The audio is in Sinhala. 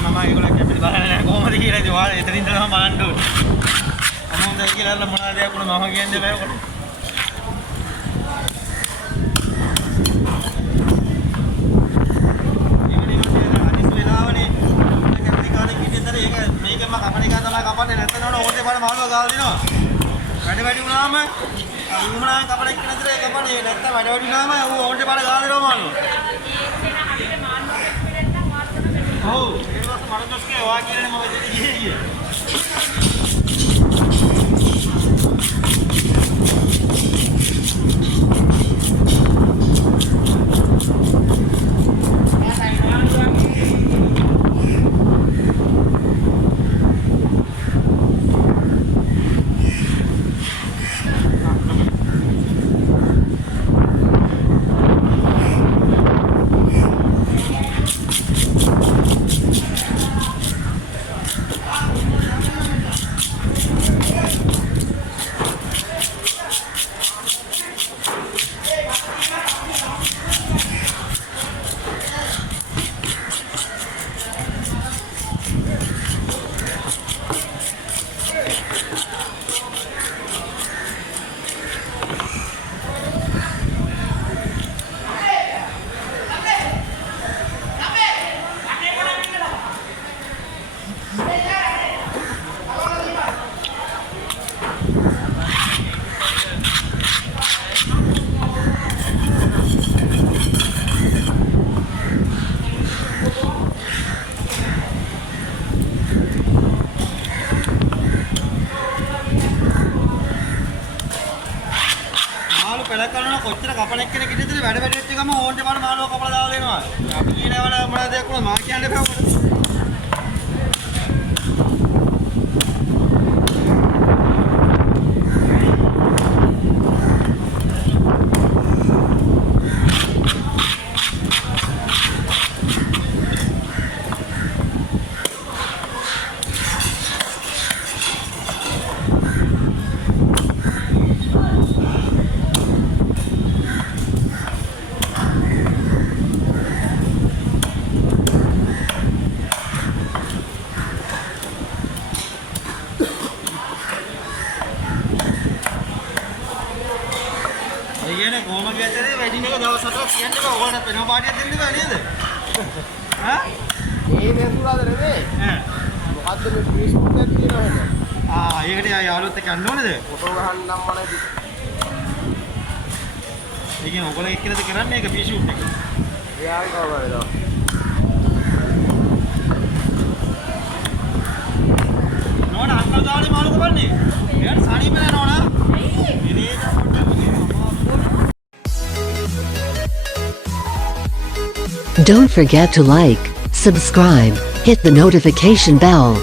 මම ඒගොල්ලෝ කැපිලි බලන්නේ නැහැ කොහොමද කියලා ඉතින් ඔයාලා එතනින් තමයි බලන්න ඕනේ. අමෝන්ද කියලා මොනවද දෙයක් වුණා මම කියන්නේ බෑ ඔකට. මේකම කපන එක තමයි කපන්නේ නැත්නම් ඕනේ බල මාළුව ගාලා දිනවා. වැඩ වැඩි වුණාම ඌමනා කපන එක නේද කපන්නේ නැත්නම් වැඩ වැඩි වුණාම ඌ ඕනේ බල ගාලා දිනවා මාළුව. ඔව් ඒ වස් මරදස්කේ වා කියන්නේ මම ඉතින් ගියේ. කොච්චර කපන එක්කෙනෙක් ඉඳිද්දි වැඩ වැඩ වෙච්ච ගම ඕන්ට බාන මාළුව කපලා දාලා දෙනවා. අපි කියනවල මොනවද දෙයක් වුණා මා කියන්න එපා ඔකට. කියන්නේ කොහොම කියතරේ වැඩිම එක දවස් 7ක් කියන්න බෑ. ඔයාලට වෙනම පාටියක් දෙන්න බෑ නේද? ඈ? ඒ වෙසුලාද නෙමෙයි. මොකද්ද මේ ෆේස්බුක් එකේ තියෙනවද? ඒකට යාළුවොත් එක්ක යන්න ඕනේද? ෆොටෝ ගහන්න නම් මනයි. ඒ කියන්නේ ඔයගොල්ලෝ එක්කනද කරන්නේ ඒක ෆේස්බුක් එක? එයා කවදාද? නෝනා අක්කල් ගානේ මාළු කපන්නේ. එයාට සනීප නෑ නෝනා. Don't forget to like, subscribe, hit the notification bell.